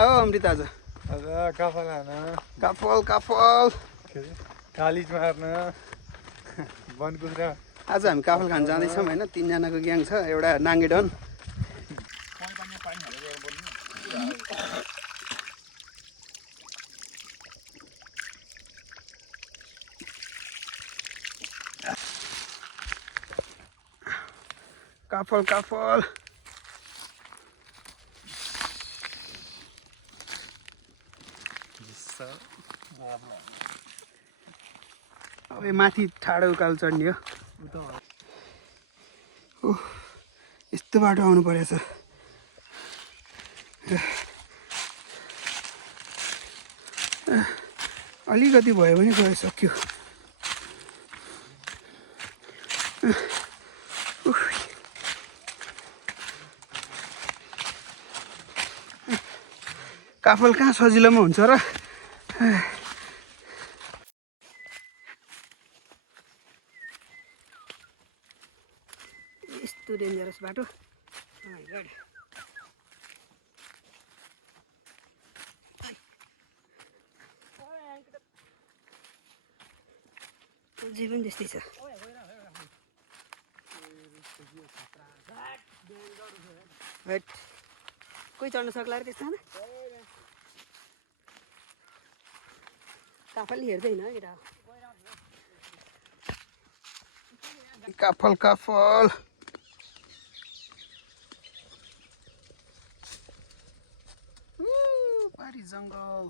हो अमृत आज काफल हान काफल काफल कालिज मार्न वनकुद्रा आज हामी काफल खान जाँदैछौँ होइन 3 जनाको ग्याङ छ एउटा नाङ्गेडन काफल काफल अब माथि ठाडो उकालो चढ्ने हो यस्तो बाटो आउनु परेछ अलिकति भयो भने गइसक्यो काफल कहाँ सजिलोमा हुन्छ र यस्तो डेन्जरस बाटो जे पनि त्यस्तै छ कोही चढ्न सक्ला र त्यस्तोमा काफल हेर्दैन केटा काफल काफल पारी जङ्गल